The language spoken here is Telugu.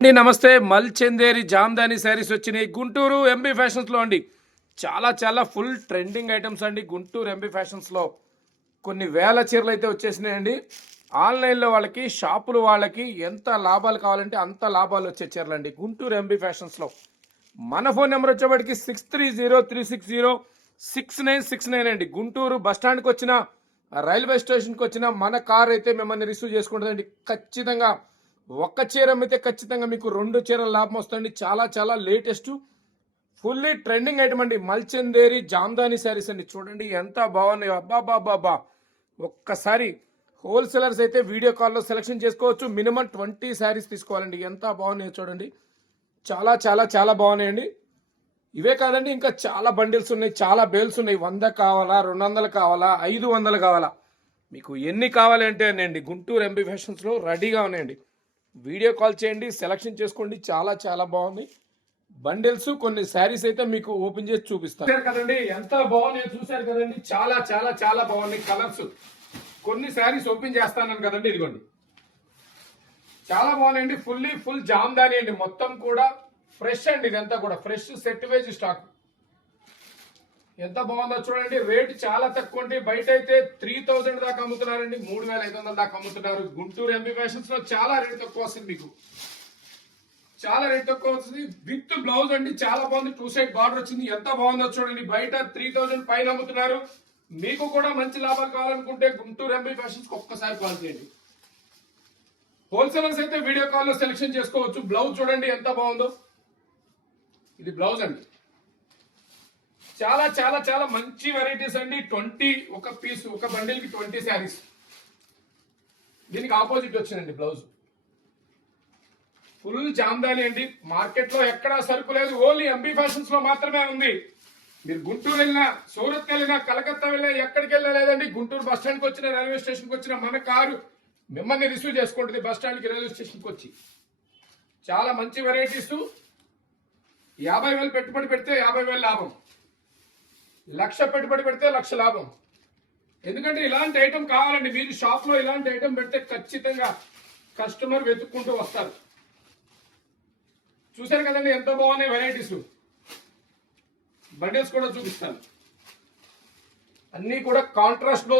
అండి నమస్తే. మల్చందేరి జామ్దాని శారీస్ వచ్చినాయి గుంటూరు ఎంబీ ఫ్యాషన్స్లో అండి. చాలా చాలా ఫుల్ ట్రెండింగ్ ఐటమ్స్ అండి. గుంటూరు ఎంబీ ఫ్యాషన్స్లో కొన్ని వేల చీరలు అయితే వచ్చేసినాయండి. ఆన్లైన్లో వాళ్ళకి షాపులు వాళ్ళకి ఎంత లాభాలు కావాలంటే అంత లాభాలు వచ్చే చీరలు అండి గుంటూరు ఎంబీ ఫ్యాషన్స్లో. మన ఫోన్ నెంబర్ వచ్చేప్పటికి 6303606969 అండి. గుంటూరు బస్టాండ్కి వచ్చిన రైల్వే స్టేషన్కి వచ్చిన మన కార్ అయితే మిమ్మల్ని రిసీవ్ చేసుకుంటుందండి. ఖచ్చితంగా ఒక్క చీర అమ్మితే ఖచ్చితంగా మీకు 2 చీరల లాభం వస్తుంది. చాలా చాలా లేటెస్ట్ ఫుల్లీ ట్రెండింగ్ ఐటమ్ అండి. మల్చందేరి జామ్దాని శారీస్ అండి. చూడండి ఎంత బాగున్నాయో, అబ్బాబాబాబా. ఒక్కసారి హోల్సేలర్స్ అయితే వీడియో కాల్లో సెలెక్షన్ చేసుకోవచ్చు. మినిమం 20 శారీస్ తీసుకోవాలండి. ఎంత బాగున్నాయో చూడండి. చాలా చాలా చాలా బాగున్నాయండి. ఇవే కాదండి, ఇంకా చాలా బండిల్స్ ఉన్నాయి, చాలా బేల్స్ ఉన్నాయి. 100 కావాలా, 200 కావాలా, 500 కావాలా, మీకు ఎన్ని కావాలి అంటే అండి గుంటూరు ఎంబీ ఫ్యాషన్స్లో రెడీగా ఉన్నాయండి. వీడియో కాల్ చేయండి, సెలక్షన్ చేసుకోండి. చాలా చాలా బాగున్నాయి బండిల్స్. కొన్ని శారీస్ అయితే మీకు ఓపెన్ చేసి చూపిస్తాను. చూసారు కదండి ఎంత బాగున్నాయో, చూసారు కదండి. చాలా చాలా చాలా బాగున్నాయి కలర్స్. కొన్ని శారీస్ ఓపెన్ చేస్తాను కదండి, ఇదిగోండి. చాలా బాగున్నాయండి. ఫుల్ జామ్దాని అండి. మొత్తం కూడా ఫ్రెష్ అండి. ఇదంతా కూడా ఫ్రెష్ సెట్ వేజ్ స్టాక్. ఎంత బాగుందో చూడండి. రేట్ చాలా తక్కువ అండి. బయట అయితే 3000 దాకా అమ్ముతున్నారండి. 3500 దాకా అమ్ముతున్నారు. గుంటూరు ఎంబీ ఫ్యాషన్స్ లో చాలా రేట్ తక్కువ వస్తుంది. మీకు చాలా రేట్ తక్కువ వస్తుంది. విత్ బ్లౌజ్ అండి. చాలా బాగుంది. 2 సైడ్ బార్డర్ వచ్చింది. ఎంత బాగుందో చూడండి. బయట 3000 పైన అమ్ముతున్నారు. మీకు కూడా మంచి లాభాలు కావాలనుకుంటే గుంటూరు ఎంబీ ఫ్యాషన్స్ ఒక్కసారి కాల్ చేయండి. హోల్సేలర్స్ అయితే వీడియో కాల్లో సెలెక్షన్ చేసుకోవచ్చు. బ్లౌజ్ చూడండి ఎంత బాగుందో. ఇది బ్లౌజ్ అండి. చాలా చాలా చాలా మంచి వెరైటీస్ అండి. 20 ఒక పీస్, ఒక బండిల్ కి 20 శారీస్. దీనికి ఆపోజిట్ వచ్చిందండి బ్లౌజ్. ఫుల్ జామ్దాని అండి. మార్కెట్ లో ఎక్కడా సరుకు లేదు. ఓన్లీ ఎంబీ ఫ్యాషన్స్ లో మాత్రమే ఉంది. మీరు గుంటూరు వెళ్ళినా, సూరత్ వెళ్ళినా, కలకత్తా వెళ్ళినా, ఎక్కడికి వెళ్ళినా లేదండి. గుంటూరు బస్ స్టాండ్కి వచ్చిన, రైల్వే స్టేషన్కి వచ్చిన మన కారు మిమ్మల్ని రిసీవ్ చేసుకుంటుంది. బస్ స్టాండ్కి, రైల్వే స్టేషన్కి వచ్చి. చాలా మంచి వెరైటీస్. 50,000 పెట్టుబడి పెడితే 50,000 లాభం. 1,00,000 పెట్టుబడి పెడితే 1,00,000 లాభం. ఎందుకంటే ఇలాంటి ఐటమ్ కావాలండి. మీరు షాప్ లో ఇలాంటి ఐటమ్ పెడితే ఖచ్చితంగా కస్టమర్ వెతుక్కుంటూ వస్తారు. చూశారు కదండి ఎంత బాగున్నాయి వెరైటీస్. బండిల్స్ కూడా చూపిస్తాను. అన్ని కూడా కాంట్రాస్ట్ లో